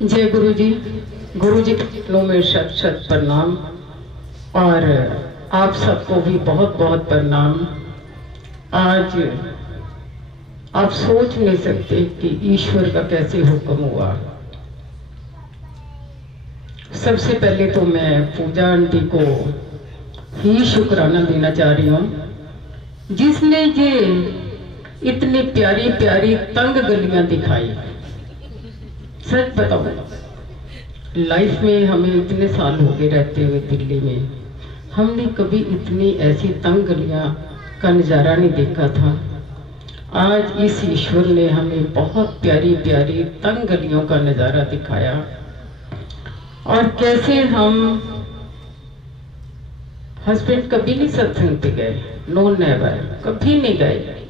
जय गुरु जी। गुरु जी के चरणों में शत शत प्रणाम और आप सबको भी बहुत बहुत प्रणाम। आज आप सोच नहीं सकते कि ईश्वर का कैसे हुक्म हुआ। सबसे पहले तो मैं पूजा आंटी को ही शुक्राना देना चाह रही हूँ, जिसने ये इतनी प्यारी प्यारी तंग गलियां दिखाई। सच बताओ, लाइफ में हमें इतने साल हो गए रहते हुए दिल्ली में, हमने कभी इतनी ऐसी तंग गलियां का नज़ारा नहीं देखा था। आज इस ईश्वर ने हमें बहुत प्यारी प्यारी तंग गलियों का नज़ारा दिखाया और कैसे हम हस्बैंड कभी नहीं सत्संग पे गए, नो नेवर, कभी नहीं गए।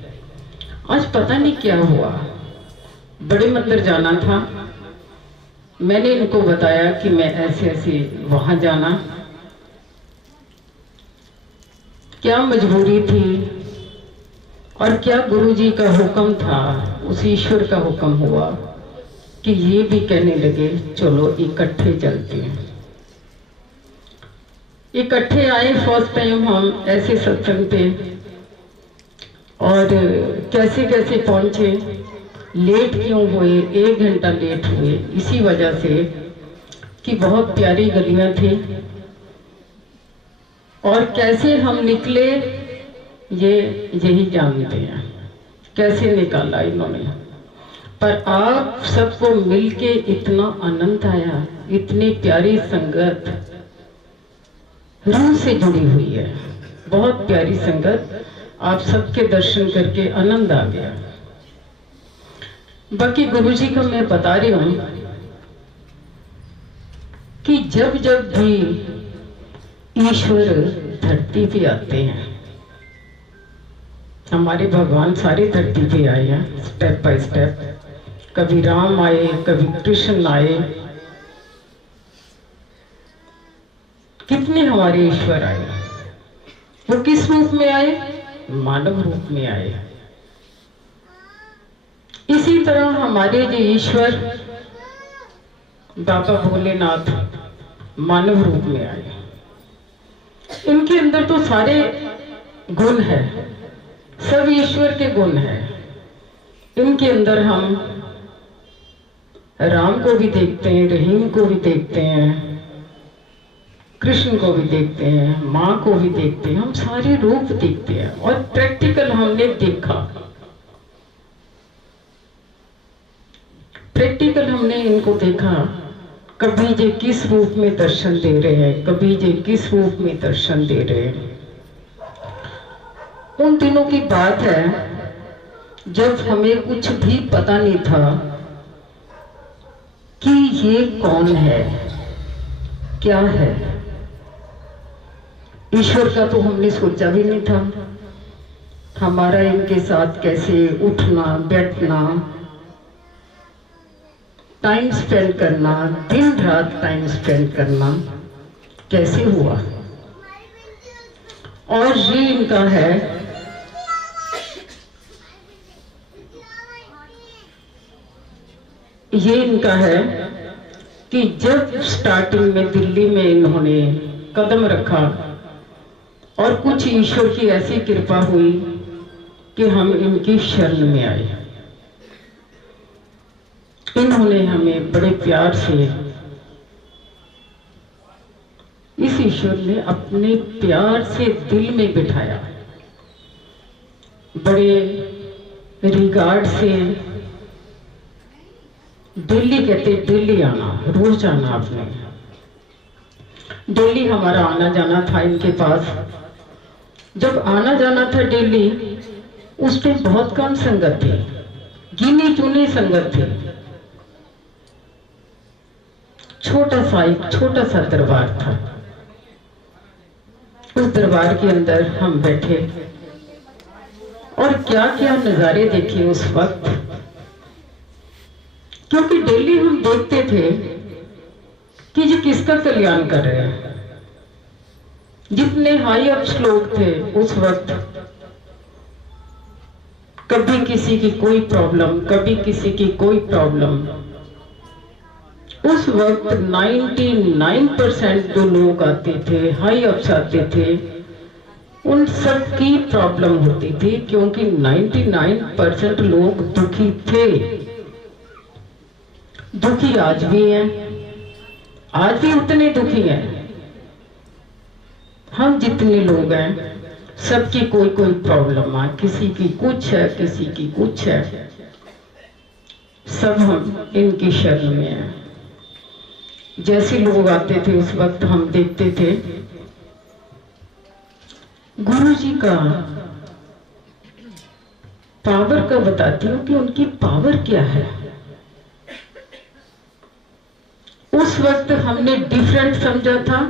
आज पता नहीं क्या हुआ, बड़े मंदिर जाना था। मैंने इनको बताया कि मैं ऐसे ऐसे वहां जाना, क्या मजबूरी थी और क्या गुरुजी का हुक्म था, उस ईश्वर का हुक्म हुआ कि ये भी कहने लगे चलो इकट्ठे चलते हैं। इकट्ठे आए फर्स्ट टाइम हम ऐसे सत्संग पे, और कैसे कैसे पहुंचे, लेट क्यों हुए, 1 घंटा लेट हुए इसी वजह से कि बहुत प्यारी गलियां थी। और कैसे हम निकले ये यही जानते हैं, कैसे निकाला इन्होंने। पर आप सबको मिलके इतना आनंद आया, इतनी प्यारी संगत रूह से जुड़ी हुई है, बहुत प्यारी संगत। आप सबके दर्शन करके आनंद आ गया। बाकी गुरुजी को मैं बता रही हूं कि जब जब भी ईश्वर धरती पे आते हैं, हमारे भगवान सारे धरती पे आए हैं स्टेप बाय स्टेप। कभी राम आए, कभी कृष्ण आए, कितने हमारे ईश्वर आए। वो किस रूप में आए? मानव रूप में आए। इसी तरह हमारे जो ईश्वर बाबा भोलेनाथ मानव रूप में आए। इनके अंदर तो सारे गुण है, सब ईश्वर के गुण हैं। इनके अंदर हम राम को भी देखते हैं, रहीम को भी देखते हैं, कृष्ण को भी देखते हैं, माँ को भी देखते हैं, हम सारे रूप देखते हैं। और प्रैक्टिकल हमने देखा, प्रैक्टिकल हमने इनको देखा, कभी ये किस रूप में दर्शन दे रहे हैं, कभी ये किस रूप में दर्शन दे रहे हैं। उन दिनों की बात है जब हमें कुछ भी पता नहीं था कि ये कौन है, क्या है। ईश्वर का तो हमने सोचा भी नहीं था। हमारा इनके साथ कैसे उठना बैठना, टाइम स्पेंड करना, दिन रात टाइम स्पेंड करना कैसे हुआ। और ये इनका है, ये इनका है कि जब स्टार्टिंग में दिल्ली में इन्होंने कदम रखा और कुछ ईश्वर की ऐसी कृपा हुई कि हम इनकी शरण में आए। इन्होंने हमें बड़े प्यार से, इस ईश्वर ने अपने प्यार से दिल में बिठाया, बड़े रिगार्ड से। दिल्ली कहते दिल्ली आना, रोज आना। आपने दिल्ली हमारा आना जाना था इनके पास। जब आना जाना था दिल्ली, उस टाइम बहुत कम संगत थी, गिनी चुनी संगत थी। एक छोटा सा दरबार था। उस दरबार के अंदर हम बैठे और क्या क्या नजारे देखे उस वक्त। क्योंकि डेली हम देखते थे कि ये किसका कल्याण कर रहे हैं। जितने हाई अप लोग थे उस वक्त, कभी किसी की कोई प्रॉब्लम, कभी किसी की कोई प्रॉब्लम। उस वक्त 99% जो लोग आते थे, हाई अप्स आते थे, उन सब की प्रॉब्लम होती थी, क्योंकि 99% लोग दुखी थे। दुखी आज भी हैं, आज भी उतने दुखी हैं। हम जितने लोग हैं सबकी कोई कोई प्रॉब्लम है, किसी की कुछ है, किसी की कुछ है। सब हम इनकी शरण में हैं। जैसे लोग आते थे उस वक्त हम देखते थे गुरु जी का पावर का बताती हूँ कि उनकी पावर क्या है। उस वक्त हमने डिफरेंट समझा था,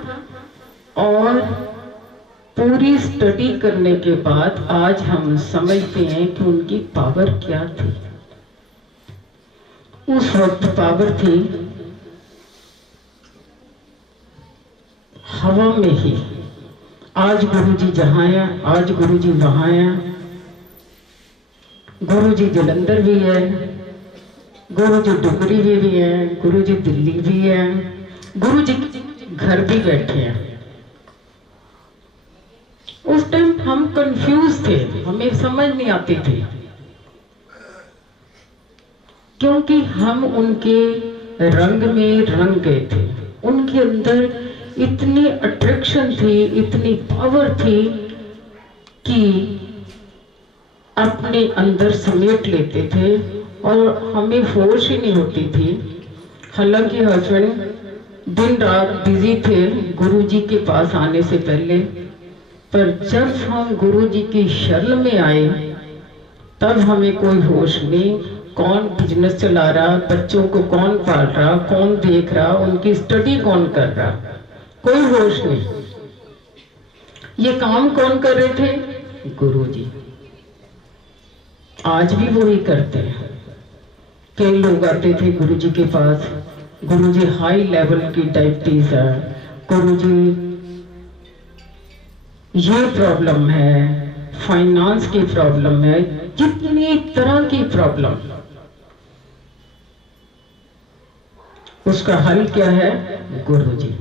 और पूरी स्टडी करने के बाद आज हम समझते हैं कि उनकी पावर क्या थी। उस वक्त पावर थी हवा में ही। आज गुरु जी जहां हैं, आज गुरु जी वहां हैं। गुरु जी जलंधर भी है, गुरु जी डुगरी भी है, गुरु जी दिल्ली भी है, गुरु जी घर भी बैठे हैं। उस टाइम हम कंफ्यूज थे, हमें समझ नहीं आती थी, क्योंकि हम उनके रंग में रंग गए थे। उनके अंदर इतनी अट्रैक्शन थी, इतनी पावर थी कि अपने अंदर समेट लेते थे और हमें होश ही नहीं होती थी। हालांकि हस्बैंड दिन रात बिजी थे गुरुजी के पास आने से पहले, पर जब हम गुरुजी की शरण में आए तब हमें कोई होश नहीं। कौन बिजनेस चला रहा, बच्चों को कौन पाल रहा, कौन देख रहा, उनकी स्टडी कौन कर रहा, कोई होश नहीं। ये काम कौन कर रहे थे? गुरुजी। आज भी वही करते हैं। कई लोग आते थे गुरुजी के पास, गुरुजी हाई लेवल की डायबिटीज है, गुरुजी ये प्रॉब्लम है, फाइनेंस की प्रॉब्लम है, जितनी तरह की प्रॉब्लम, उसका हल क्या है? गुरुजी।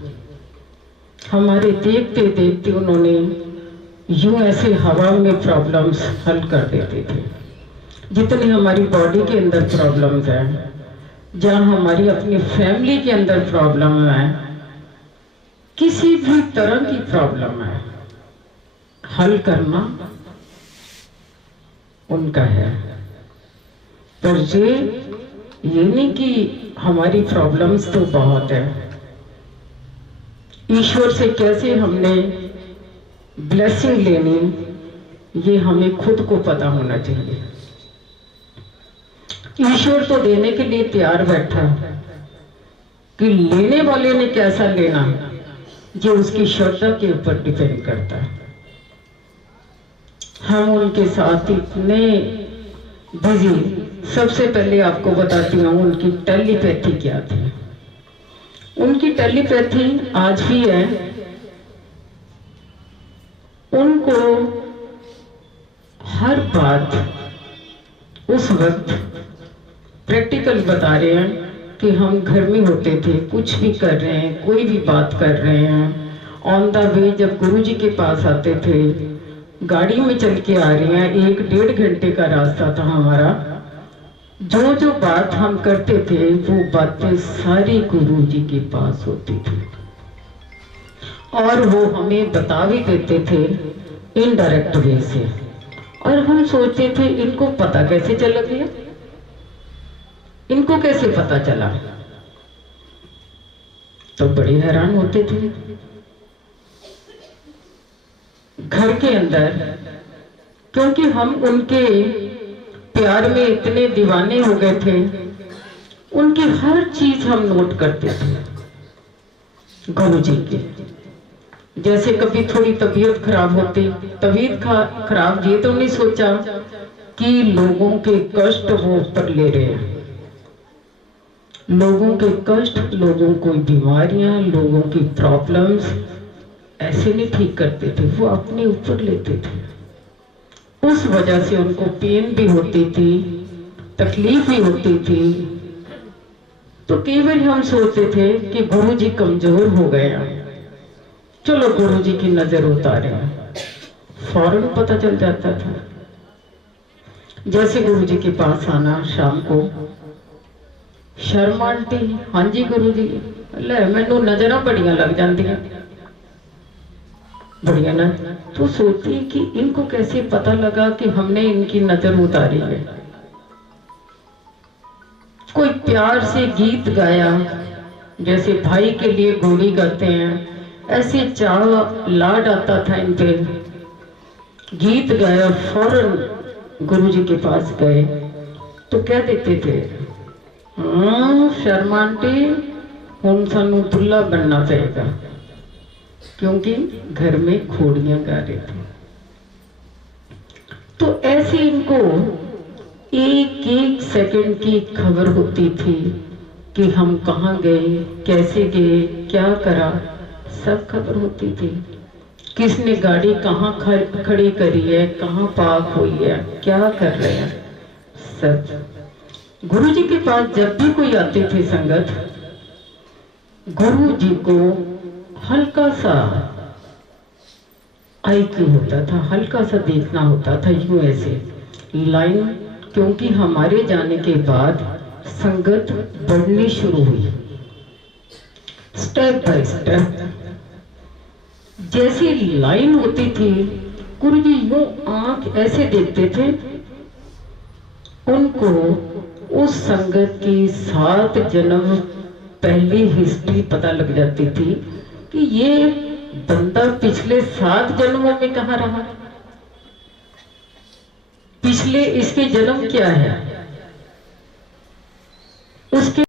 हमारे देखते देखते उन्होंने यूं ऐसे हवा में प्रॉब्लम्स हल कर देते थे। जितनी हमारी बॉडी के अंदर प्रॉब्लम्स हैं, जहाँ हमारी अपनी फैमिली के अंदर प्रॉब्लम है, किसी भी तरह की प्रॉब्लम है, हल करना उनका है। पर ये नहीं कि हमारी प्रॉब्लम्स तो बहुत है, ईश्वर से कैसे हमने ब्लेसिंग लेनी ये हमें खुद को पता होना चाहिए। ईश्वर तो देने के लिए तैयार बैठा, कि लेने वाले ने कैसा लेना ये उसकी श्रद्धा के ऊपर डिपेंड करता है। हम उनके साथ इतने बिजी। सबसे पहले आपको बताती हूँ उनकी टेलीपैथी क्या थी। उनकी टेलीपैथी आज भी है। उनको हर बात उस वक्त प्रैक्टिकल बता रहे हैं कि हम घर में होते थे, कुछ भी कर रहे हैं, कोई भी बात कर रहे हैं, ऑन द वे जब गुरुजी के पास आते थे, गाड़ी में चल के आ रहे हैं, 1-1.5 घंटे का रास्ता था हमारा। जो जो बात हम करते थे वो बातें सारी गुरुजी के पास होती थी, और वो हमें बता भी देते थे इनडायरेक्ट वे से। और हम सोचते थे इनको पता कैसे चल गया, इनको कैसे पता चला, तो बड़े हैरान होते थे। घर के अंदर, क्योंकि हम उनके प्यार में इतने दीवाने हो गए थे, उनकी हर चीज हम नोट करते थे गुरुजी के। जैसे कभी थोड़ी तबीयत खराब होती, तबीयत खराब ये तो नहीं सोचा कि लोगों के कष्ट वो ऊपर ले रहे हैं, लोगों के कष्ट, लोगों को बीमारियां, लोगों की प्रॉब्लम्स ऐसे नहीं ठीक करते थे, वो अपने ऊपर लेते थे। उस वजह से उनको पेन भी होती थी, तकलीफ भी होती थी, तो कई बार हम सोचते थे कि गुरुजी कमजोर हो गए हैं, चलो गुरुजी की नजर उतारे, फौरन पता चल जाता था। जैसे गुरुजी के पास आना शाम को, शर्मा आंटी, हाँ जी गुरुजी, ले मैनू नजर बड़ियां लग जांदियां, बढ़िया ना। तो सोचती है कि इनको कैसे पता लगा कि हमने इनकी नजर उतारी है। कोई प्यार से गीत गाया, जैसे भाई के लिए घोड़ी गाते हैं, ऐसे चाव लाड आता था इन पे। गीत गाया, फौरन गुरुजी के पास गए तो कह देते थे, शर्मा आंटी हुण सानू दुल्हा बनना पड़ेगा, क्योंकि घर में घोड़ियां गा रहे थे। तो ऐसे इनको एक एक सेकंड की खबर होती थी कि हम कहाँ गए, कैसे गए, क्या करा, सब खबर होती थी। किसने गाड़ी कहाँ खड़ी करी है, कहाँ पार्क हुई है, क्या कर रहे हैं, सब। गुरुजी के पास जब भी कोई आते थे संगत, गुरुजी को हल्का सा आईक्यू होता था, हल्का सा देखना होता था, यूं ऐसे लाइन, क्योंकि हमारे जाने के बाद संगत बढ़नी शुरू हुई स्टेप बाय स्टेप। जैसी लाइन होती थी, गुरुजी यूं आंख ऐसे देखते थे, उनको उस संगत की 7 जन्म पहली हिस्ट्री पता लग जाती थी कि ये बंदा पिछले 7 जन्मों में कहाँ रहा, पिछले इसके जन्म क्या है, उसके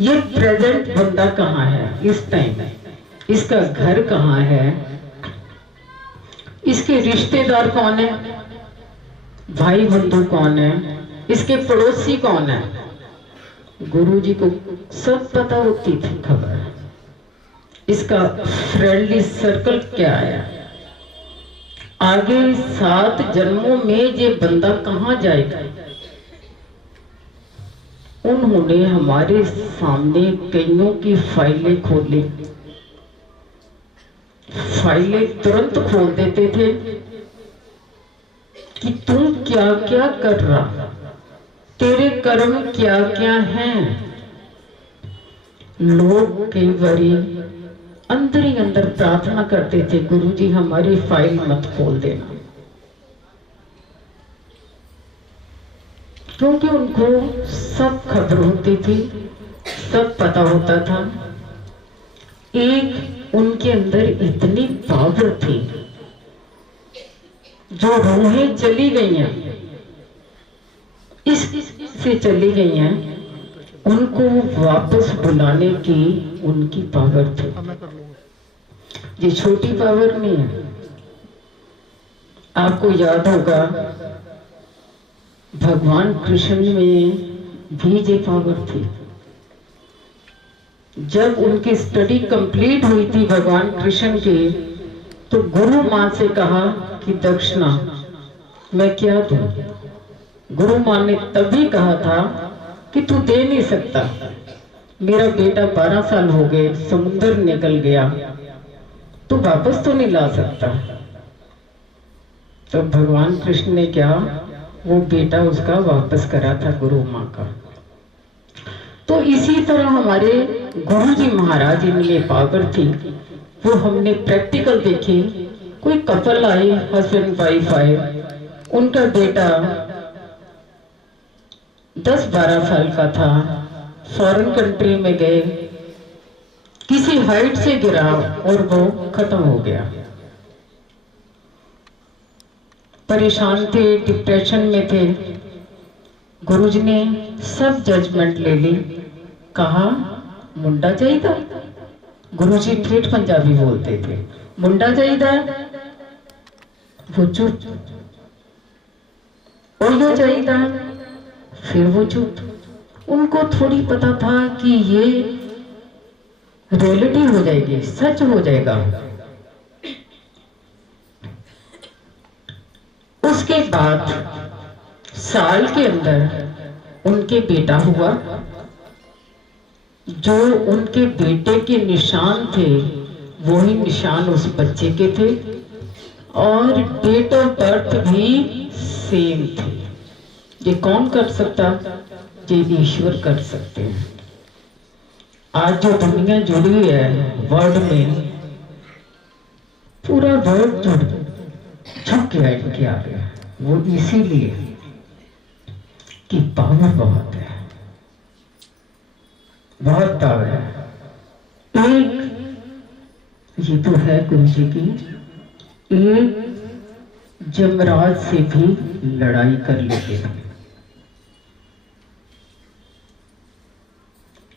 ये प्रेजेंट बंदा कहाँ है इस टाइम, इसका घर कहाँ है, इसके रिश्तेदार कौन है, भाई बंधु कौन है, इसके पड़ोसी कौन है। गुरुजी को सब पता होती थी खबर, इसका फ्रेंडली सर्कल क्या है, आगे 7 जन्मों में ये बंदा कहाँ जाएगा। उन्होंने हमारे सामने कईयों की फाइलें खोली, फाइलें तुरंत खोल देते थे कि तुम क्या क्या कर रहा, तेरे कर्म क्या क्या हैं। लोग कई बारी अंदर ही अंदर प्रार्थना करते थे, गुरुजी हमारी फाइल मत खोल देना, क्योंकि उनको सब खबर होती थी, सब पता होता था। एक उनके अंदर इतनी पावर थी, जो रूहें चली गई हैं, इससे चली गई हैं, उनको वापस बुलाने की उनकी पावर थी। ये छोटी पावर नहीं है। आपको याद होगा भगवान कृष्ण में भी ये पावर थी। जब उनकी स्टडी कंप्लीट हुई थी भगवान कृष्ण की, तो गुरु मां से कहा कि दक्षिणा मैं क्या दूं। गुरु मां ने तभी कहा था कि तू दे नहीं सकता, मेरा बेटा 12 साल हो गए, समुद्र निकल गया, तू वापस तो नहीं ला सकता। तो भगवान कृष्ण ने क्या, वो बेटा उसका वापस करा था गुरु मां का। तो इसी तरह हमारे गुरु जी महाराज इनमें पावर थी, वो हमने प्रैक्टिकल देखी। कोई कपल आए, हस्बैंड वाइफ आए, उनका बेटा 10-12 साल का था, फॉरेन कंट्री में गए, किसी हाइट से गिरा और वो खत्म हो गया। परेशान थे, डिप्रेशन में थे। गुरुजी ने सब जजमेंट ले ली, कहा मुंडा चाहिए। गुरुजी ठेठ पंजाबी बोलते थे, मुंडा चाहिए, वो चुप, ओयो चाहिए, फिर वो चुप। उनको थोड़ी पता था कि ये रियलिटी हो जाएगी, सच हो जाएगा। उसके बाद साल के अंदर उनके बेटा हुआ, जो उनके बेटे के निशान थे वही निशान उस बच्चे के थे, और डेट ऑफ बर्थ भी सेम थे। ये कौन कर सकता? ये ईश्वर कर सकते हैं। आज जो दुनिया जुड़ी है वर्ल्ड में, पूरा वर्ल्ड झुक गया इनके आगे। वो इसीलिए कि पावर बहुत है, बहुत पावर है। एक ये तो है गुरु जी की, एक जमराज से भी लड़ाई कर लेते थे।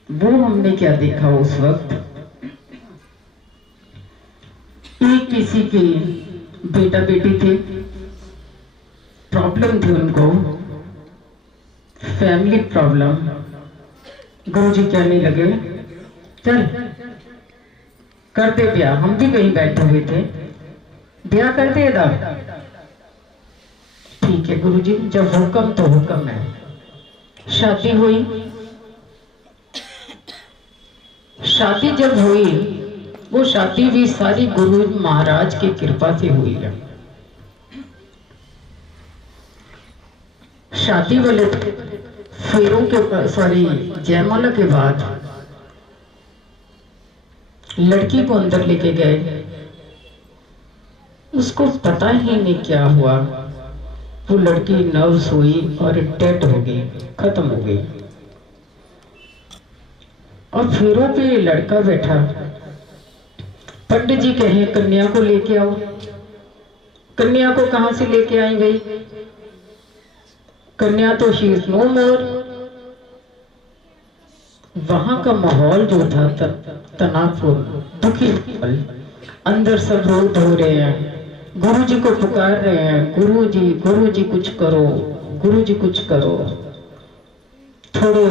वो हमने क्या देखा उस वक्त, एक किसी के बेटा बेटी थे, प्रॉब्लम थी उनको, फैमिली प्रॉब्लम। गुरु जी कहने लगे चल कर दे ब्याह। हम भी कहीं बैठे हुए थे, ब्याह कर दे दा। ठीक है गुरु जी, जब हुक्म तो हुक्म है। शादी हुई। शादी जब हुई, वो शादी भी सारी गुरु महाराज की कृपा से हुई है। शादी वाले फेरों के जयमाला के बाद लड़की को अंदर लेके गए। उसको पता ही नहीं क्या हुआ, वो लड़की नर्वस हुई और डेड हो गई, खत्म हो गई। और फेरों पे लड़का बैठा। पंडित जी कहे कन्या को लेके आओ। कन्या को कहां से लेके आई गई? कन्या तो शी इज नो मोर। वहां का माहौल जो था तनावपूर्ण, दुखी, अंदर सब रो धो रहे हैं, गुरु जी को पुकार रहे हैं, गुरु जी कुछ करो, गुरु जी कुछ करो। थोड़े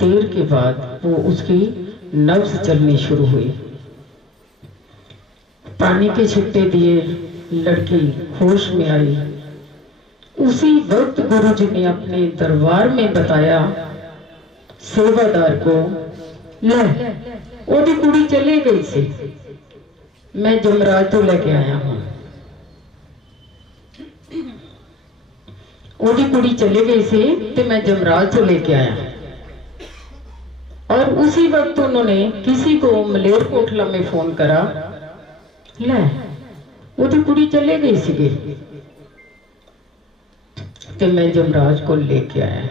देर के बाद वो उसकी नब्ज चलनी शुरू हुई। पानी के छिट्टे दिए, लड़की होश में आई। उसी वक्त गुरु जी ने अपने दरबार में बताया सेवादार को, ले ओदी कुड़ी चली गई सी, मैं जमराज तो लेके आया हूं। ओदी कुड़ी चली गई सी तो मैं जमराज तो लेके आया। और उसी वक्त उन्होंने किसी को मलेरकोटला में फोन करा, ले ओदी कुड़ी चले गई सी तो मैं जमराज को लेके आया।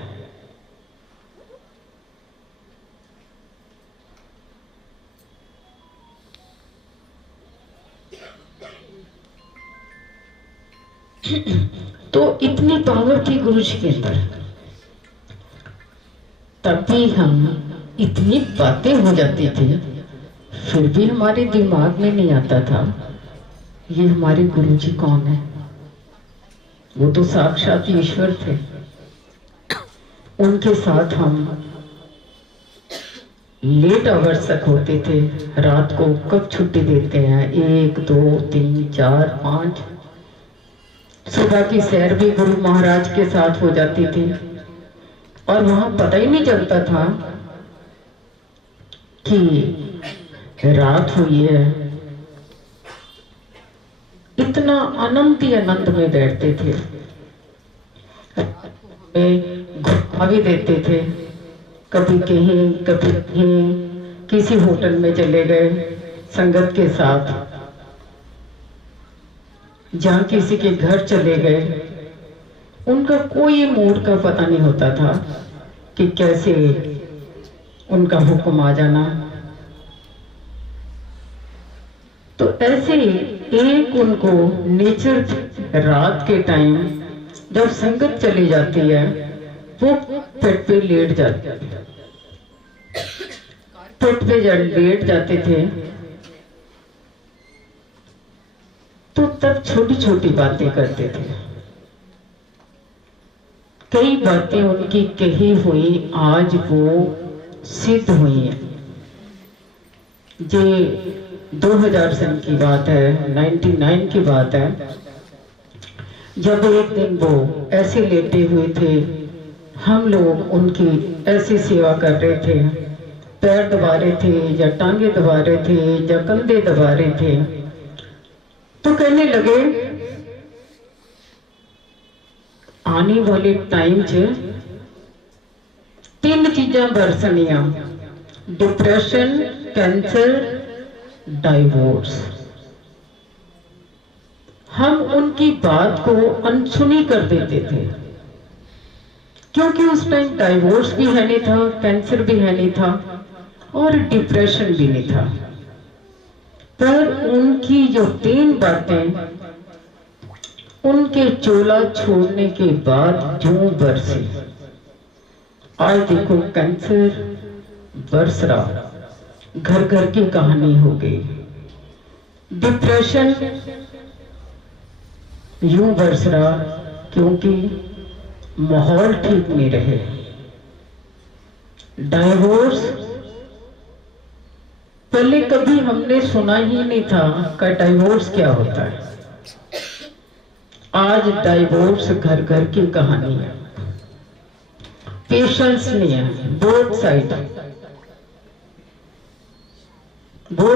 तो इतनी पावर थी गुरु जी के अंदर। तब भी हम इतनी बातें हो जाती थी, फिर भी हमारे दिमाग में नहीं आता था ये हमारे गुरु जी कौन है। वो तो साक्षात ईश्वर थे। उनके साथ हम लेट आवर्स तक होते थे। रात को कब छुट्टी देते हैं, 1 2 3 4 5। सुबह की सैर भी गुरु महाराज के साथ हो जाती थी। और वहां पता ही नहीं चलता था कि रात हुई है। इतना अनंत ही आनंद में बैठते थे। घुमा भी देते थे, कभी कहीं कभी कहीं, किसी होटल में चले गए संगत के साथ, जहां किसी के घर चले गए। उनका कोई मूड का पता नहीं होता था कि कैसे उनका हुक्म आ जाना। तो ऐसे एक उनको नेचर, रात के टाइम जब संगत चली जाती है वो पेट पे लेट जाते, पेट पे लेट जाते थे। तो तब छोटी छोटी बातें करते थे। कई बातें उनकी कही हुई आज वो सिद्ध हुई है। ये 2000 सन की बात है, 99 की बात है। जब एक दिन वो ऐसे लेटे हुए थे, हम लोग उनकी ऐसी सेवा कर रहे थे। पैर दबा रहे थे या टांगे दबा रहे थे या कंधे दबा रहे थे। तो कहने लगे आने वाले टाइम च 3 चीजा बरसनिया, डिप्रेशन, कैंसर, डाइवोर्स। हम उनकी बात को अनसुनी कर देते थे, क्योंकि उस टाइम डाइवोर्स भी है नहीं था, कैंसर भी है नहीं था और डिप्रेशन भी नहीं था। पर उनकी जो 3 बातें उनके चोला छोड़ने के बाद जो बरसी। आज देखो कैंसर बरस रहा, घर घर की कहानी हो गई। डिप्रेशन यूं बरस रहा क्योंकि माहौल ठीक नहीं रहे। डाइवोर्स पहले कभी हमने सुना ही नहीं था कि डाइवोर्स क्या होता है। आज डाइवोर्स घर घर की कहानी है। पेशेंस नहीं है, बोथ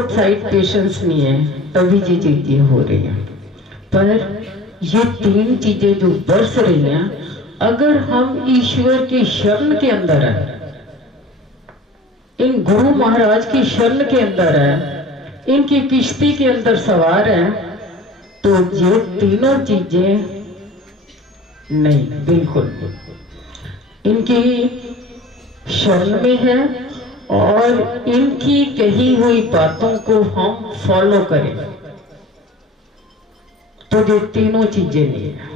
साइड पेशेंस नहीं है, तभी ये चीजें हो रही हैं। पर ये 3 चीजें जो बरस रही हैं, अगर हम ईश्वर की शरण के अंदर है, इन गुरु महाराज की शरण के अंदर है, इनकी किश्ती के अंदर सवार है, तो ये तीनों चीजें नहीं, बिल्कुल इनकी शरण में है और इनकी कही हुई बातों को हम फॉलो करें तो ये तीनों चीजें नहीं है।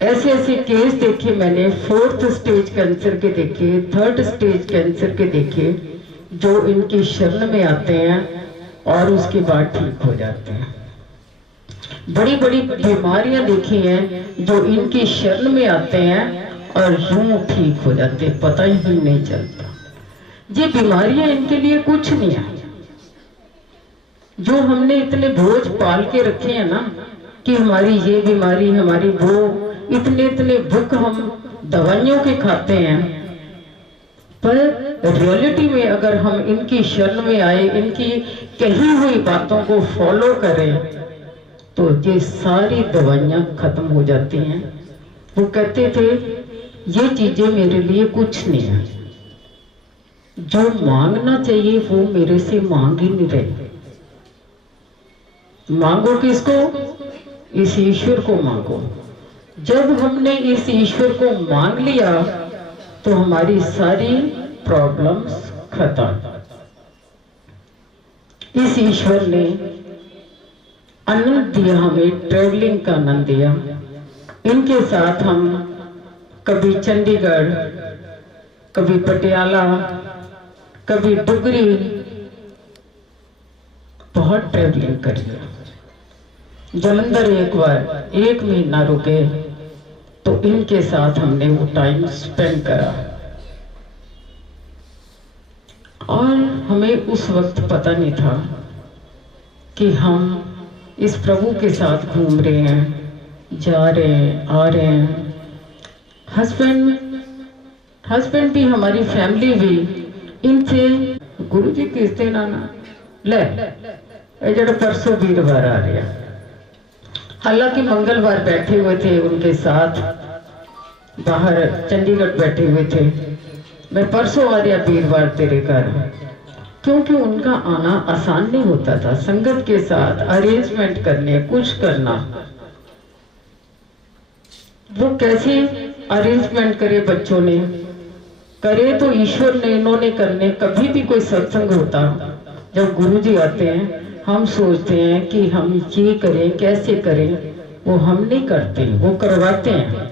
ऐसे ऐसे केस देखे मैंने, 4th स्टेज कैंसर के देखे, 3rd स्टेज कैंसर के देखे, जो इनकी शरण में आते हैं और उसके बाद ठीक हो जाते हैं। बड़ी बड़ी बीमारियां देखी हैं जो इनकी शरण में आते हैं और यूं ठीक हो जाते, पता ही नहीं चलता। ये बीमारियां इनके लिए कुछ नहीं है। जो हमने इतने बोझ पाल के रखे हैं ना कि हमारी ये बीमारी, हमारी वो, इतने बुक हम दवाइयों के खाते हैं, पर रियलिटी में अगर हम इनकी शरण में आए, इनकी कही हुई बातों को फॉलो करें, तो ये सारी दवाइयां खत्म हो जाती हैं। वो कहते थे ये चीजें मेरे लिए कुछ नहीं है, जो मांगना चाहिए वो मेरे से मांग ही नहीं रहे। मांगो किसको? इस ईश्वर को मांगो। जब हमने इस ईश्वर को मांग लिया तो हमारी सारी प्रॉब्लम्स खत्म। इस ईश्वर ने आनंद दिया, हमें ट्रेवलिंग का आनंद दिया। इनके साथ हम कभी चंडीगढ़, कभी पटियाला, कभी डुगरी, बहुत ट्रेवलिंग करी। जलंधर एक बार 1 महीना रुके, तो इनके साथ हमने वो टाइम स्पेंड करा। और हमें उस वक्त पता नहीं था कि हम इस प्रभु के साथ घूम रहे हैं, जा रहे हैं, आ रहे हैं। हस्बैंड भी, हमारी फैमिली भी, इनसे गुरु जी किस दिन आना ले, जो परसों वीरवार आ रहा। हालांकि मंगलवार बैठे हुए थे उनके साथ, बाहर चंडीगढ़ बैठे हुए थे। मैं परसों आ रहा वीरवार तेरे घर, क्योंकि उनका आना आसान नहीं होता था। संगत के साथ अरेंजमेंट करने, कुछ करना, वो कैसे अरेंजमेंट करे, बच्चों ने करे तो ईश्वर ने, इन्होंने करने। कभी भी कोई सत्संग होता, जब गुरुजी आते हैं, हम सोचते हैं कि हम ये करें, कैसे करें, वो हम नहीं करते, वो करवाते हैं।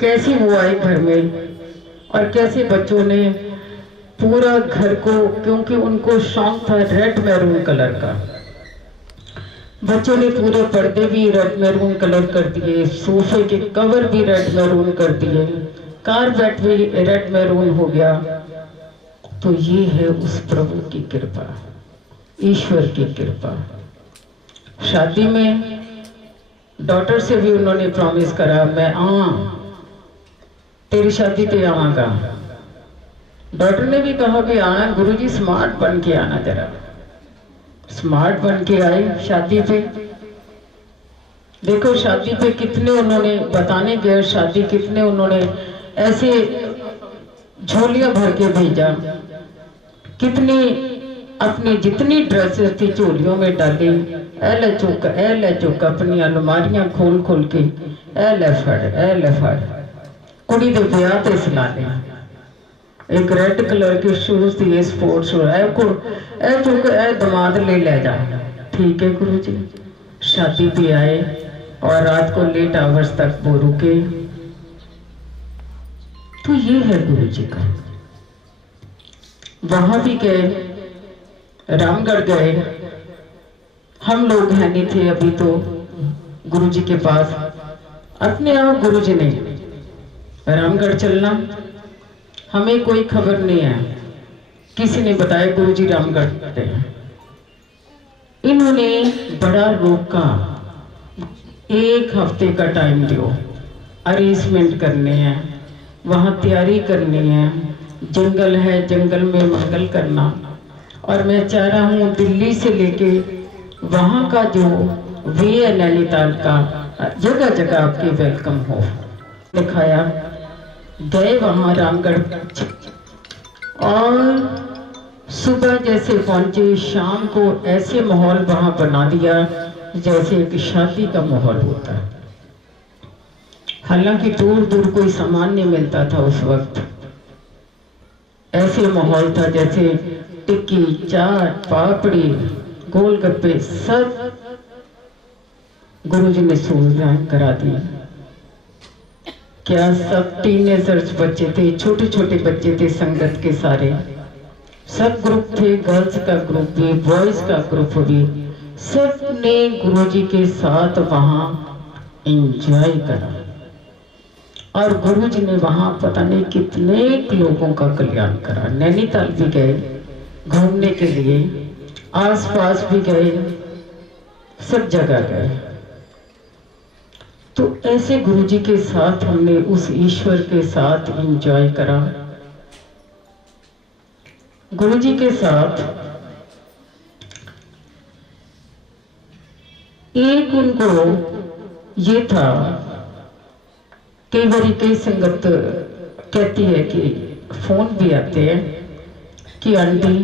कैसे वो आए घर में और कैसे बच्चों ने पूरा घर को, क्योंकि उनको शौक था रेड मैरून कलर का, बच्चों ने पूरे पर्दे भी रेड मैरून कलर कर दिए, सोफे के कवर भी रेड मैरून कर दिए, कारपेट भी रेड मैरून हो गया। तो ये है उस प्रभु की कृपा, ईश्वर की कृपा। शादी में डॉटर से भी उन्होंने प्रॉमिस करा, मैं तेरी शादी पे आवांगा, डॉक्टर ने भी कहा कि आना गुरुजी, स्मार्ट बन के आना, जरा स्मार्ट बन के आए शादी पे। देखो शादी पे कितने उन्होंने बताने गए, शादी कितने उन्होंने ऐसे झोलियां भर के भेजा, कितनी अपनी जितनी ड्रेसेस थी झोलियों में डाली। ए ले चुक अपनी अलमारियां खोल खोल के, ए ले फड़ कुड़ी दे ब्याह ते सलाने। एक रेड कलर के शूज थी, स्पोर्ट्स शूज, ए चुक ए दमाद ले जा। ठीक है गुरु जी। शादी पे आए और रात को लेट आवर्स तक वो रुके। तो ये है गुरु जी का। वहां भी गए, रामगढ़ गए, हम लोग है नहीं थे अभी तो गुरु जी के पास। अपने आप गुरु जी ने रामगढ़ चलना, हमें कोई खबर नहीं है, किसी ने बताया गुरु जी रामगढ़ गए। इन्होंने बड़ा रोका, 1 हफ्ते का टाइम दो, अरेंजमेंट करने हैं, वहां तैयारी करनी है, जंगल है, जंगल में मंगल करना। और मैं चाह रहा हूँ दिल्ली से लेके वहां का जो वे है नैनीताल का, जगह जगह आपकी वेलकम हो। दिखाया, गए वहां रामगढ़ और सुबह जैसे पहुंचे, शाम को ऐसे माहौल वहां बना दिया जैसे एक शादी का माहौल होता है। हालांकि दूर दूर कोई सामान नहीं मिलता था उस वक्त, ऐसे माहौल था जैसे टिक्की, चाट, पापड़ी, गोलगप्पे सब गुरुजी ने सुविधाएं करा दी। क्या सब टीनेजर्स बच्चे थे, छोटे छोटे बच्चे थे, संगत के सारे सब ग्रुप थे, गर्ल्स का ग्रुप भी, बॉयज का ग्रुप भी, सब ने गुरुजी के साथ वहां एंजॉय करा। और गुरुजी ने वहां पता नहीं कितने लोगों का कल्याण करा। नैनीताल भी गए घूमने के लिए, आसपास भी गए, सब जगह गए। तो ऐसे गुरुजी के साथ हमने उस ईश्वर के साथ एंजॉय करा। गुरुजी के साथ एक उनको ये था, कई बार कई संगत कहती है कि फोन भी आते हैं कि आंटी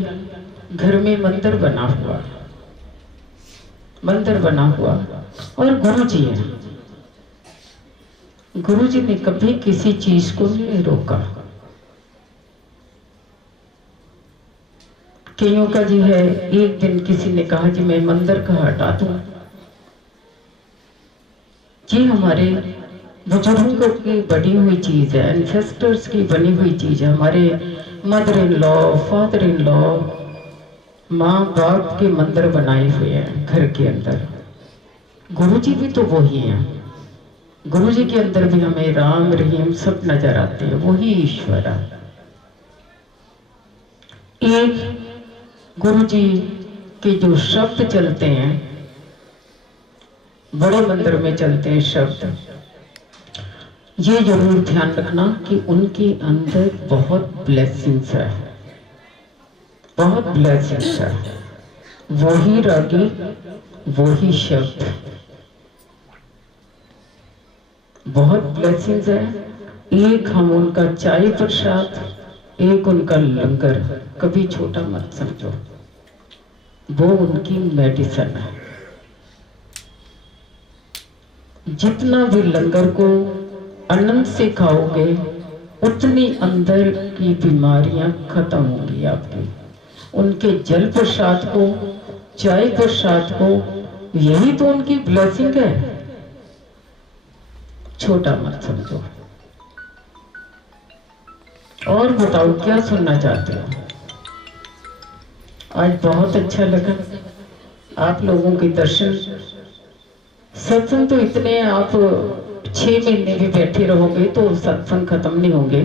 घर में मंदिर बना हुआ, मंदिर बना हुआ और गुरुजी है। गुरुजी ने कभी किसी चीज को नहीं रोका। कईयों का जी है, एक दिन किसी ने कहा जी मैं मंदिर का हटा दूं। जी हमारे बुजुर्गों की बनी हुई चीज है, एंसेस्टर्स की बनी हुई चीज है। हमारे mother in law, father in law, माँ बाप के मंदिर बनाए हुए हैं घर के अंदर। गुरुजी भी तो वही है। गुरुजी के अंदर भी हमें राम रहीम सब नजर आते हैं, वही ईश्वर है। एक गुरुजी के जो शब्द चलते हैं, बड़े मंदिर में चलते हैं शब्द, ये जरूर ध्यान रखना कि उनके अंदर बहुत ब्लेसिंग्स है, बहुत ब्लेसिंग्स है। वही रागी, वही शब्द, बहुत ब्लेसिंग्स है। एक हम उनका चाय प्रसाद, एक उनका लंगर, कभी छोटा मत समझो, वो उनकी मेडिसिन है। जितना भी लंगर को आनंद से खाओगे, उतनी अंदर की बीमारियां खत्म होंगी आपकी। उनके जल प्रसाद को, चाय प्रसाद को, यही तो उनकी ब्लेसिंग है। छोटा मत समझो। और बताओ क्या सुनना चाहते हो? आज बहुत अच्छा लगा आप लोगों के दर्शन। सत्संग तो इतने, आप 6 महीने भी बैठे रहोगे तो सत्संग खत्म नहीं होंगे।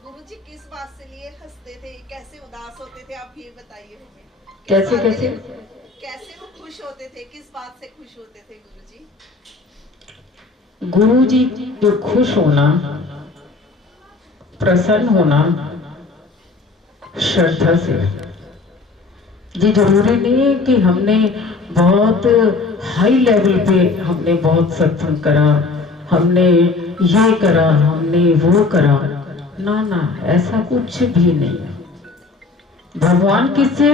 गुरुजी किस बात से लिए हंसते थे, कैसे उदास होते थे, आप ये बताइए हमें। कैसे कैसे कैसे वो खुश होते थे, किस बात से खुश होते थे गुरुजी? गुरुजी जो खुश होना, प्रसन्न होना श्रद्धा से। ये जरूरी नहीं है कि हमने बहुत हाई लेवल पे हमने बहुत सत्संग करा, हमने ये करा, हमने वो करा, ना ना, ऐसा कुछ भी नहीं है। भगवान किससे,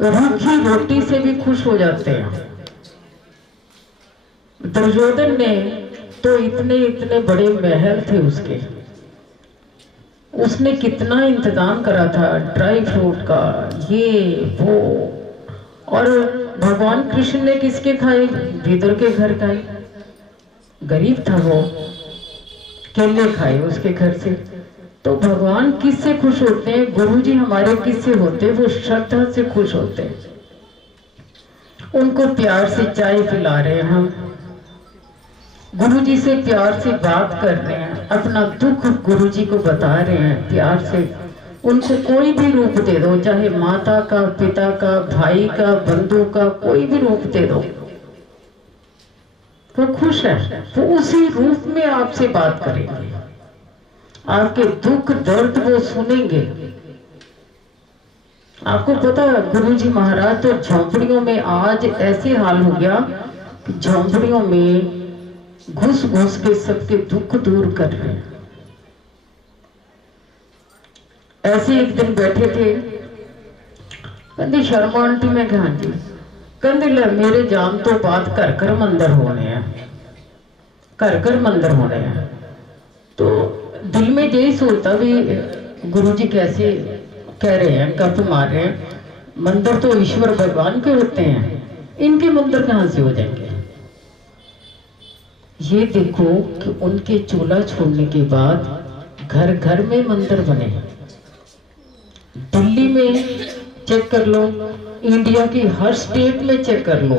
रूखी रोटी से भी खुश हो जाते हैं। दुर्योधन ने तो इतने इतने बड़े महल थे उसके, उसने कितना इंतजाम करा था ड्राई फ्रूट का, ये वो, और भगवान कृष्ण ने किसके खाए, विदुर के घर खाए। गरीब था वो, केले खाए उसके घर से। तो भगवान किससे खुश होते हैं, गुरुजी हमारे किससे होते हैं, वो श्रद्धा से खुश होते हैं। उनको प्यार से चाय पिला रहे हैं हम, गुरुजी से प्यार से बात कर रहे हैं, अपना दुख गुरुजी को बता रहे हैं प्यार से। उनको कोई भी रूप दे दो, चाहे माता का, पिता का, भाई का, बंधु का, कोई भी रूप दे दो, वो खुश है। वो उसी रूप में आपसे बात करेंगे, आपके दुख दर्द वो सुनेंगे। आपको पता है गुरुजी महाराज तो झोंपड़ियों में, आज ऐसे हाल हो गया कि झोंपड़ियों में घुस घुस के सबके दुख दूर कर रहे हैं। ऐसे एक दिन बैठे थे, कहते शर्मा आंटी, मैं कहा जी, कहते ले मेरे जान तो बात घर घर मंदिर होने हैं, घर घर मंदिर होने हैं। तो दिल में यही सोचता भी गुरुजी कैसे कह रहे हैं, गप मार रहे हैं, मंदिर तो ईश्वर भगवान के होते हैं, इनके मंदिर कहां से हो जाएंगे। ये देखो कि उनके चूल्हा छोड़ने के बाद घर घर में मंदिर बने। दिल्ली में चेक कर लो, इंडिया की हर स्टेट में चेक कर लो,